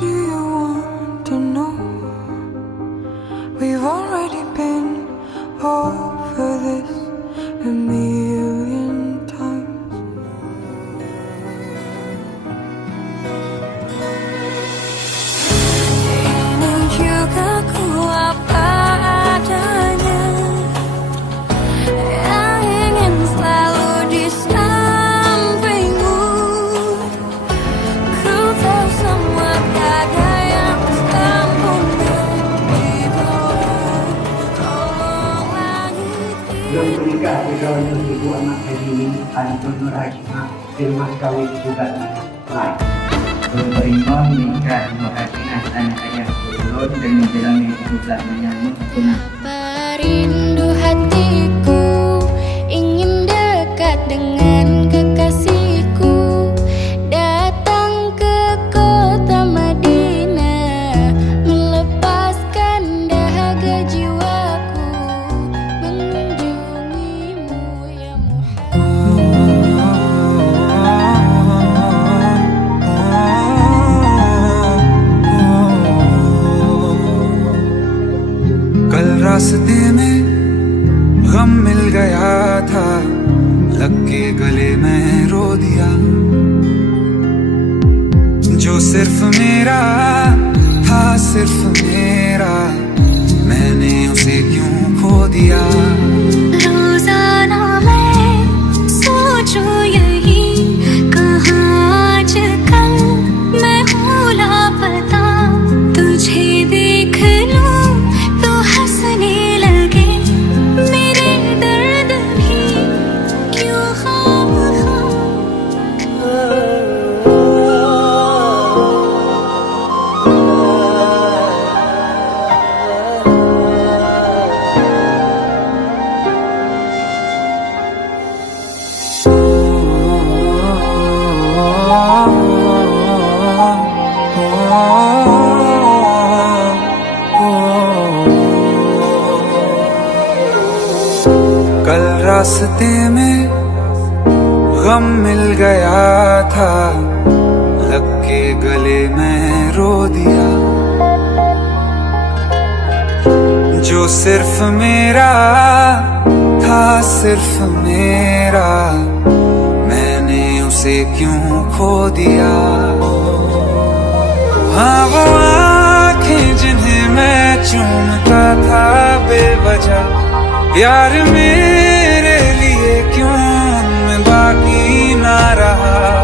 do you want to know? We've already been over this a million times. Ini juga ku apa adanya, yang ingin selalu di sampingmu. Ku tahu semua kata yang sempurna di bawah kolong langit. Belum menikah bergaul ibu anak hari ini Antun Nurhajimah firman kawin juga lain. Berterima menikah Nur Hajimah anak ayah Kulon dan menjalani juga menyambut tunang. Perindu hatiku ingin dekat dengan kekasihku, datang ke kota Madinah, melepaskan dahaga jiwaku, mengunjungimu ya कल रास्ते में गम मिल गया था, लग के गले में रो दिया। जो सिर्फ मेरा था, सिर्फ मेरा, मैंने उसे क्यों खो दिया। रोजाना मैं सोचूं यही, कहाँ आजकल मैं हूँ लापता। तुझे देख लूं तो हंसने लगे, मेरे दर्द भी क्यों खामखा। कल रास्ते में गम मिल गया था, लग के गले में रो दिया। जो सिर्फ मेरा था, सिर्फ मेरा, मैंने उसे क्यों खो दिया। हाँ वो आँखें जिन्हें मैं चूमता था बेवजह, प्यार मेरे लिए क्यों उनमें बाकी ना रहा।